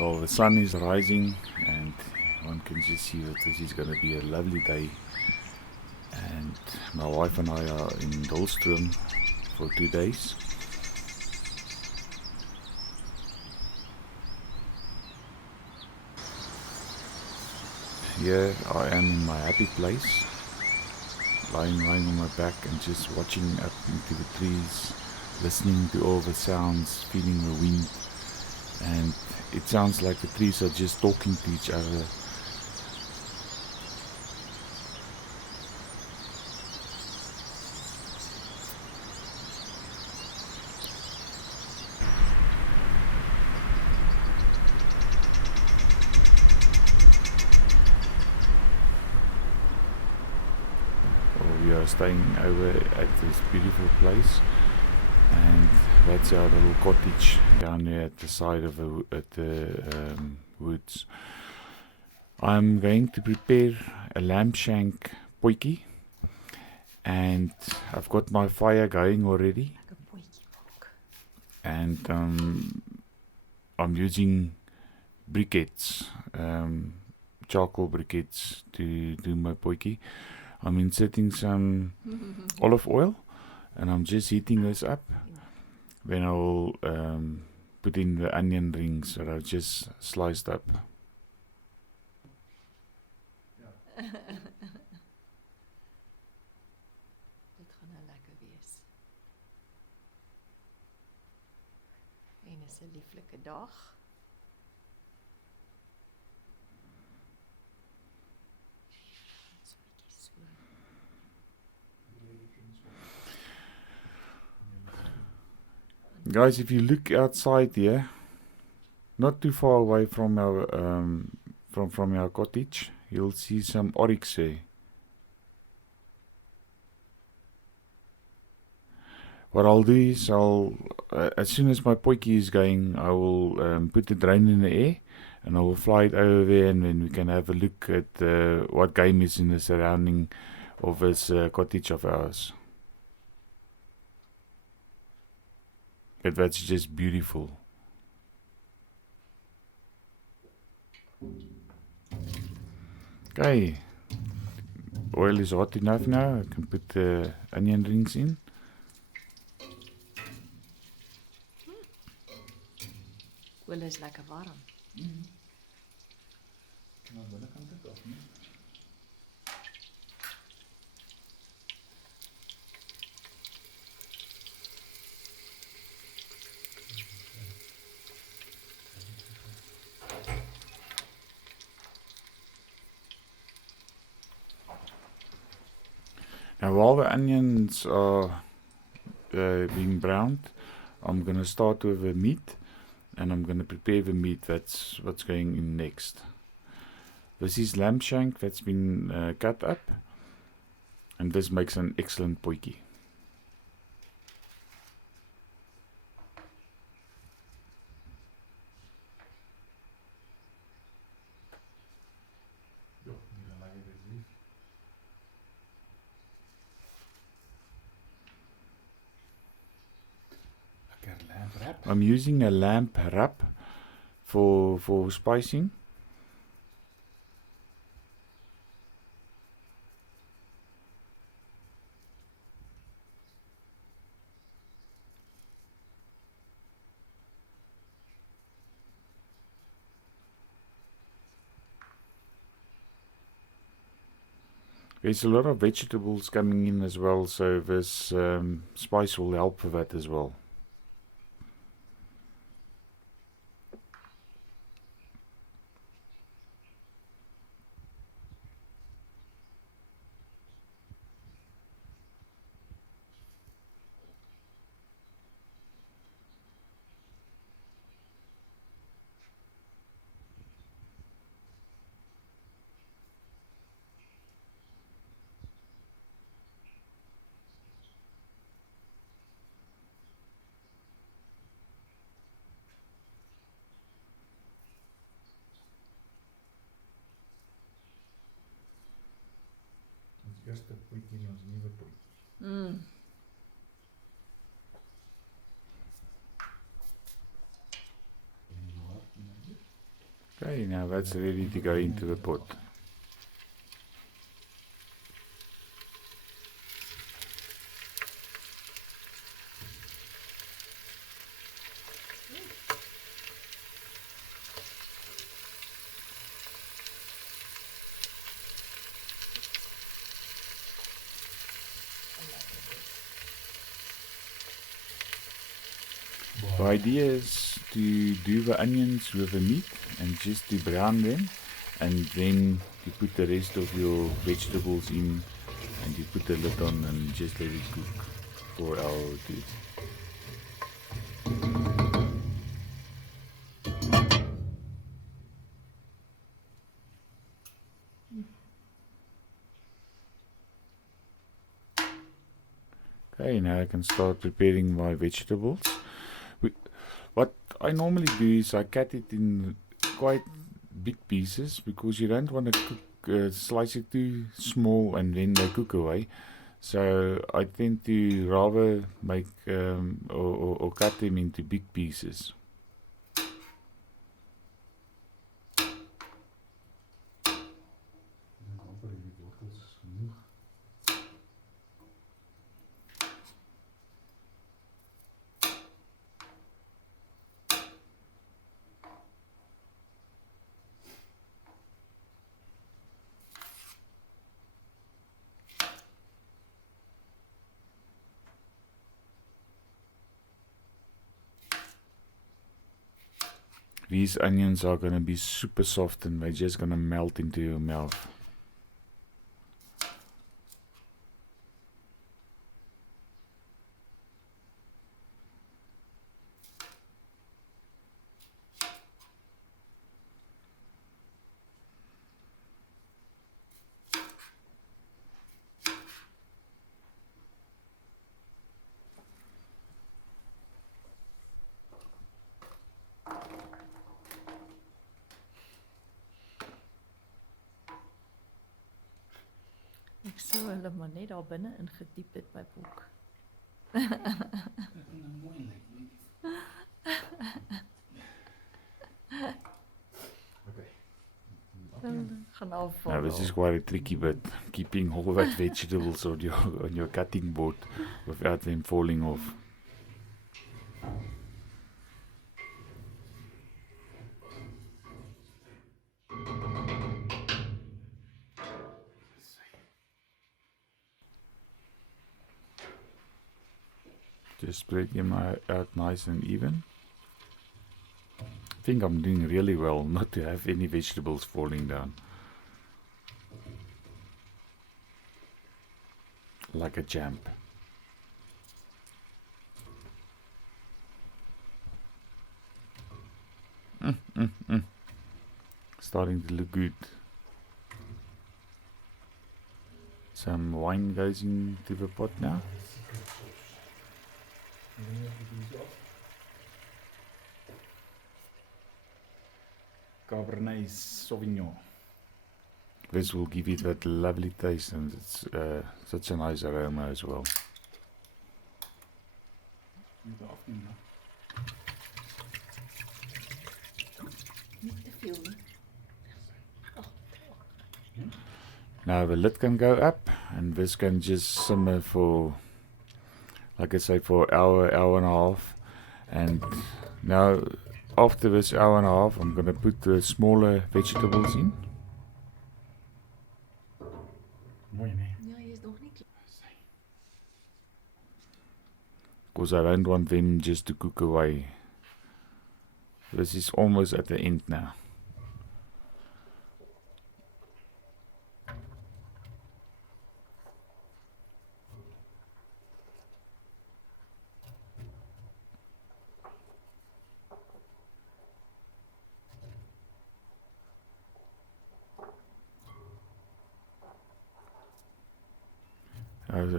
Well, the sun is rising and one can just see that this is going to be a lovely day. And my wife and I are in Dullstroom for 2 days. Here I am in my happy place, lying on my back and just watching up into the trees, listening to all the sounds, feeling the wind, and it sounds like the trees are just talking to each other. We are staying over at this beautiful place, and that's our little cottage down here at the side of the woods. I'm going to prepare a lamb shank potjie, and I've got my fire going already, and I'm using briquettes, charcoal briquettes to do my potjie. I'm inserting some olive oil, and I'm just heating this up. Then I'll put in the onion rings that I've just sliced up. Dit gaan nou lekker wees. En is 'n lieflike dag. So 'n bietjie so. Guys, if you look outside here, not too far away from our from our cottage, you'll see some oryx there. What I'll do is as soon as my potjie is going, I will put the drone in the air, and I will fly it over there, and then we can have a look at what game is in the surrounding of this cottage of ours. But that's just beautiful. Okay, oil is hot enough now. I can put the onion rings in. Olie is lekker warm. Now while the onions are being browned, I'm going to start with the meat, and I'm going to prepare the meat. That's what's going in next. This is lamb shank that's been cut up, and this makes an excellent potjie. I'm using a lamb wrap for spicing. There's a lot of vegetables coming in as well, so this spice will help with that as well. Eerste potjie in ons nuwe potjie. Okay, now that's ready to go into the pot. The idea is to do the onions with the meat and just to brown them, and then you put the rest of your vegetables in and you put the lid on and just let it cook for an hour or two. Okay, now I can start preparing my vegetables. What I normally do is I cut it in quite big pieces because you don't want to cook, slice it too small and then they cook away. So I tend to rather make or cut them into big pieces. These onions are going to be super soft and they're just going to melt into your mouth. Ek sou hulle maar net daar binne ingediep het by boek. Gaan afval. Now this is quite a tricky bit, keeping all that vegetables on your cutting board without them falling off. Just spread them out nice and even. I think I'm doing really well not to have any vegetables falling down. Like a champ. Starting to look good. Some wine goes into the pot now. Cabernet Sauvignon. This will give it that lovely taste, and it's such a nice aroma as well. Niet te veel nie. Now the lid can go up, and this can just simmer for, like I say, for an hour, hour and a half. And now after this hour and a half, I'm going to put the smaller vegetables in. Ja, jy is nog nie klaar. Because I don't want them just to cook away. This is almost at the end now.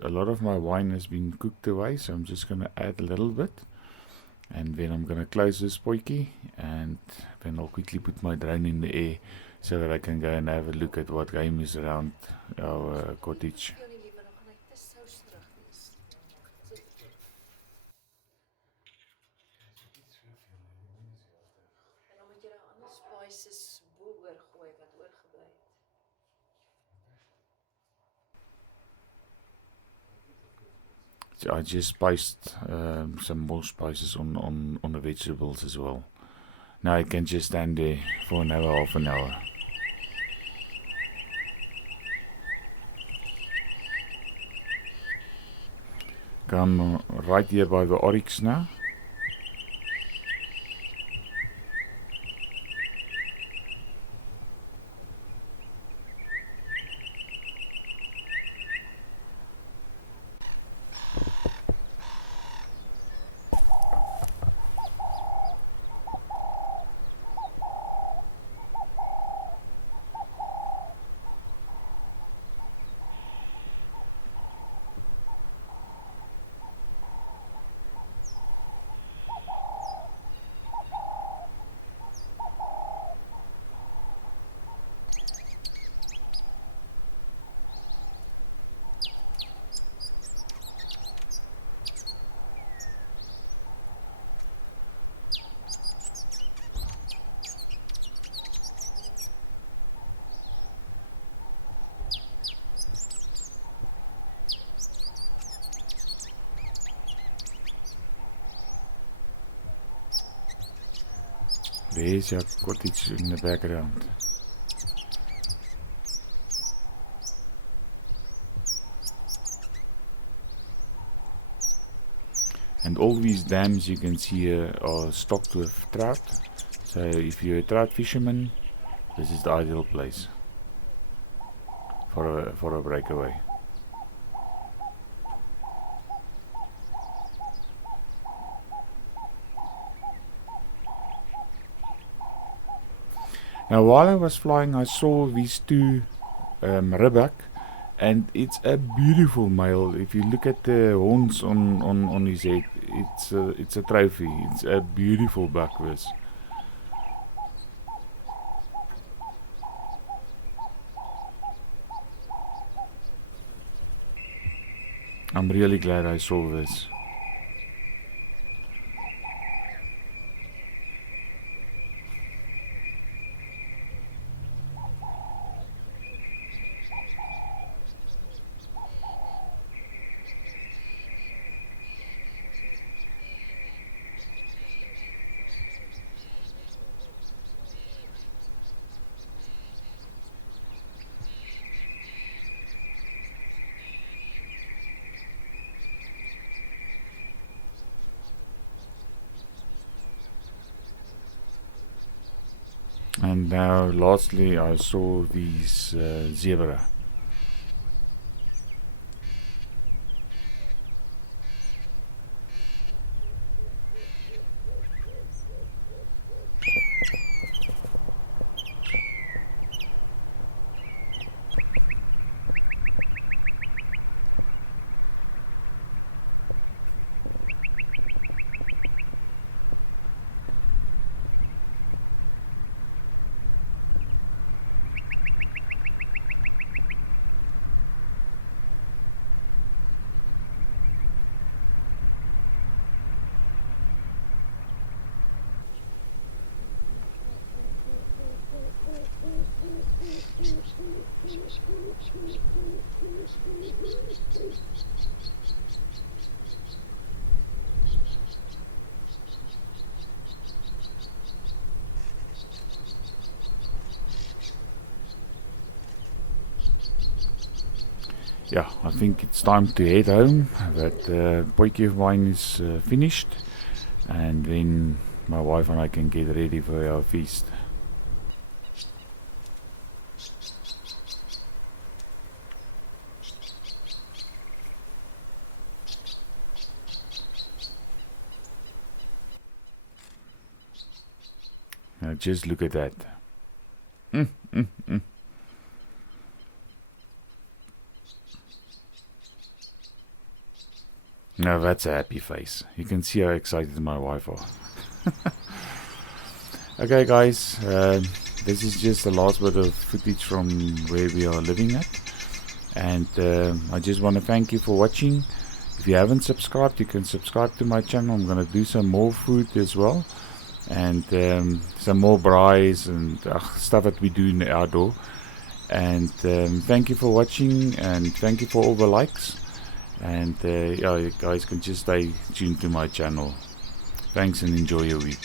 A lot of my wine has been cooked away, so I'm just going to add a little bit, and then I'm going to close this potjie, and then I'll quickly put my drone in the air so that I can go and have a look at what game is around our cottage. En dan moet jy daar ander spices I just spiced some more spices on the vegetables as well. Now I can just stand there for another half an hour. Come right here by the oryx now. There's your cottage in the background. And all these dams you can see here are stocked with trout. So if you're a trout fisherman, this is the ideal place for a breakaway. Now while I was flying, I saw these two ribback, and it's a beautiful male. If you look at the horns on his head, it's a trophy. It's a beautiful buck this. I'm really glad I saw this. And now lastly I saw these zebra. Yeah, I think it's time to head home. That potjie of mine is finished, and then my wife and I can get ready for our feast. Now just look at that. Now that's a happy face. You can see how excited my wife are. Okay guys, this is just the last bit of footage from where we are living at. And I just want to thank you for watching. If you haven't subscribed, you can subscribe to my channel. I'm going to do some more food as well. And some more braais and stuff that we do in the outdoor. And thank you for watching, and thank you for all the likes. And yeah, you guys can just stay tuned to my channel. Thanks and enjoy your week.